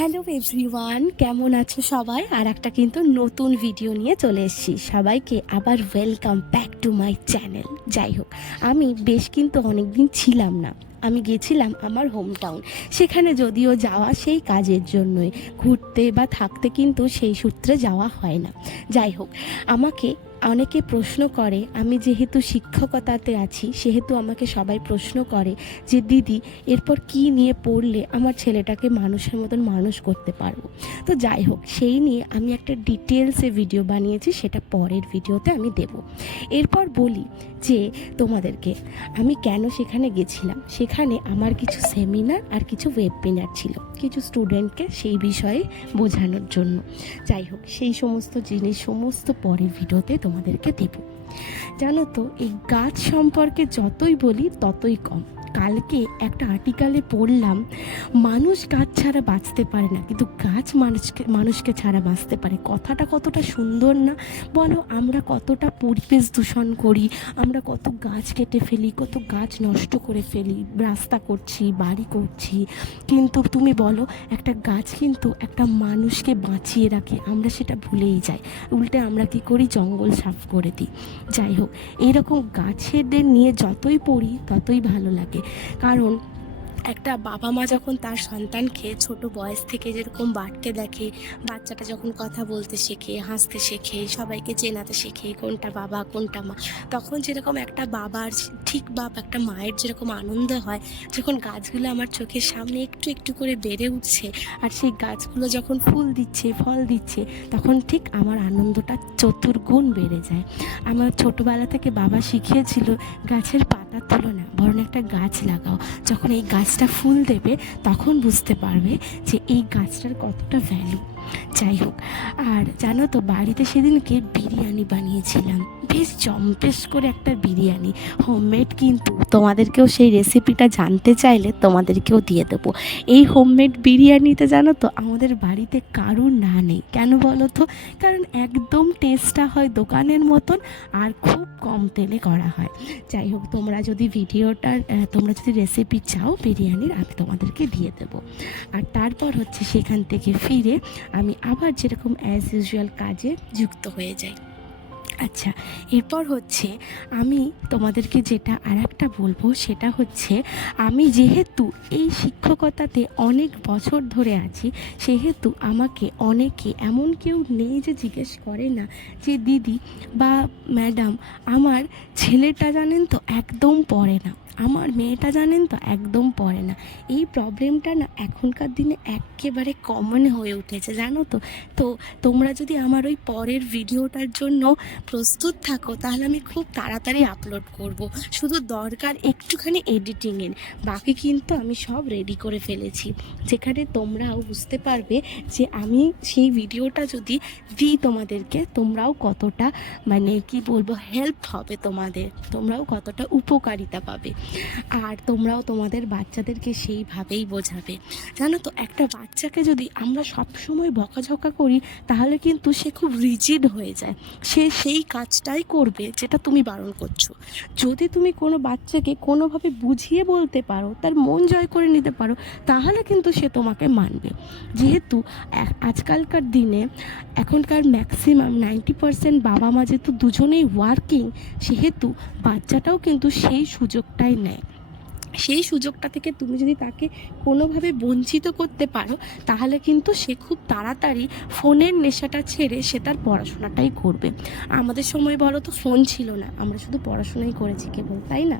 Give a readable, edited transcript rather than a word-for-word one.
Hello everyone, কেমন আছো সবাই? আর একটা কিন্তু নতুন ভিডিও নিয়ে চলে এসেছি। সবাইকে আবার welcome back to my channel. যাই হোক, আমি বেশ কিন্তু অনেক দিন ছিলাম না। আমি গেছিলাম আমার হোম টাউন। সেখানে যদিও যাওয়া সেই কাজের জন্যই, ঘুরতে বা থাকতে কিন্তু সেই সূত্রে যাওয়া হয় না। যাই হোক, আমাকে অনেকে প্রশ্ন করে, আমি যেহেতু শিক্ষকতাতে আছি সেহেতু আমাকে সবাই প্রশ্ন করে যে দিদি, এরপর কি নিয়ে পড়লে আমার ছেলেটাকে মানুষের মতন মানুষ করতে পারবো। তো যাই হোক, সেই নিয়ে আমি একটা ডিটেলসে ভিডিও বানিয়েছি, সেটা পরের ভিডিওতে আমি দেব। এরপর বলি যে তোমাদেরকে আমি কেন সেখানে গেছিলাম। সেখানে আমার কিছু সেমিনার আর কিছু ওয়েবিনার ছিল, কিছু স্টুডেন্টকে সেই বিষয়ে বোঝানোর জন্য। যাই হোক, সেই সমস্ত জিনিস সমস্ত পরের ভিডিওতে তোমাদেরকে দেব। জানো তো, এই গাছ সম্পর্কে যতই বলি ততই কম। কালকে একটা আর্টিকেলে পড়লাম, মানুষ গাছ ছাড়া বাঁচতে পারে না, কিন্তু গাছ মানুষকে ছাড়া বাঁচতে পারে। কথাটা কতটা সুন্দর না বলো? আমরা কতটা পরিবেশ দূষণ করি, আমরা কত গাছ কেটে ফেলি, কত গাছ নষ্ট করে ফেলি, রাস্তা করছি, বাড়ি করছি, কিন্তু তুমি বলো একটা গাছ কিন্তু একটা মানুষকে বাঁচিয়ে রাখে, আমরা সেটা ভুলেই যাই। উল্টে আমরা কী করি? জঙ্গল সাফ করে দিই। যাই হোক, এরকম গাছেদের নিয়ে যতই পড়ি ততই ভালো লাগে। কারণ একটা বাবা মা যখন তার সন্তানকে ছোট বয়স থেকে যেরকম বাড়তে দেখে, বাচ্চাটা যখন কথা বলতে শেখে, হাসতে শেখে, সবাইকে চেনাতে শেখে, কোনটা বাবা কোনটা মা, তখন যেরকম একটা বাবার ঠিক একটা মায়ের যেরকম আনন্দ হয় যখন গাছগুলো আমার চোখের সামনে একটু একটু করে বেড়ে উঠছে, আর সেই গাছগুলো যখন ফুল দিচ্ছে, ফল দিচ্ছে, তখন ঠিক আমার আনন্দটা চতুর্গুণ বেড়ে যায়। আমার ছোটোবেলা থেকে বাবা শিখিয়েছিল, গাছের পাতা তোলো না, বরং একটা গাছ লাগাও। যখন এই গাছটা ফুল দেবে তখন বুঝতে পারবে যে এই গাছটার কতটা ভ্যালু। যাই হোক, আর জানো তো, বাড়িতে সেদিনকে বিরিয়ানি বানিয়েছিলাম, বেশ জম্পেশ করে একটা বিরিয়ানি, হোমমেড। কিন্তু তোমাদেরকেও সেই রেসিপিটা জানতে চাইলে তোমাদেরকেও দিয়ে দেবো। এই হোমমেড বিরিয়ানিতে জানো তো, আমাদের বাড়িতে কারুর না নেই। কেন বলো তো? কারণ একদম টেস্টটা হয় দোকানের মতন, আর খুব কম তেলে করা হয়। যাই হোক, তোমরা যদি তোমরা যদি রেসিপি চাও বিরিয়ানির, আমি তোমাদেরকে দিয়ে দেবো। আর তারপর হচ্ছে সেখান থেকে ফিরে আমি আবার যেরকম অ্যাজ ইউজুয়াল কাজে যুক্ত হয়ে যাই। আচ্ছা, এরপর হচ্ছে আমি তোমাদেরকে যেটা আর একটা বলবো, সেটা হচ্ছে আমি যেহেতু এই শিক্ষকতাতে অনেক বছর ধরে আছি, সেহেতু আমাকে অনেকে, এমন কেউ নেই যে জিজ্ঞেস করে না যে দিদি বা ম্যাডাম, আমার ছেলেটা জানেন তো একদম পড়ে না, আমার মেয়েটা জানেন তো একদম পড়ে না। এই প্রবলেমটা না এখনকার দিনে একেবারে কমন হয়ে উঠেছে, জানো তো। তো তোমরা যদি আমার ওই পরের ভিডিওটার জন্য প্রস্তুত থাকো, তাহলে আমি খুব তাড়াতাড়ি আপলোড করব। শুধু দরকার একটুখানি এডিটিংয়ের, বাকি কিন্তু আমি সব রেডি করে ফেলেছি, যেখানে তোমরাও বুঝতে পারবে যে আমি সেই ভিডিওটা যদি দিই তোমাদেরকে, তোমরাও কতটা কি বলবো, হেল্প হবে তোমাদের, তোমরাও কতটা উপকারিতা পাবে। আর তোমরাও তোমাদের বাচ্চাদেরকে সেইভাবেই বোঝাবে। জানো তো, একটা বাচ্চাকে যদি আমরা সবসময় বকাঝকা করি, তাহলে কিন্তু সে খুব রিজিড হয়ে যায়, সে সেই কাজটাই করবে যেটা তুমি বারণ করছো। যদি তুমি কোনো বাচ্চাকে কোনোভাবে বুঝিয়ে বলতে পারো, তার মন জয় করে নিতে পারো, তাহলে কিন্তু সে তোমাকে মানবে। যেহেতু আজকালকার দিনে এখনকার ম্যাক্সিমাম 90% বাবা মা যেহেতু দুজনেই ওয়ার্কিং, সেহেতু বাচ্চাটাও কিন্তু সেই সুযোগটাই নেয়। সেই সুযোগটা থেকে তুমি যদি তাকে কোনোভাবে বঞ্চিত করতে পারো, তাহলে কিন্তু সে খুব তাড়াতাড়ি ফোনের নেশাটা ছেড়ে সে তার পড়াশোনাটাই করবে। আমাদের সময় বলো তো, ফোন ছিল না, আমরা শুধু পড়াশোনাই করেছি কেবল, তাই না?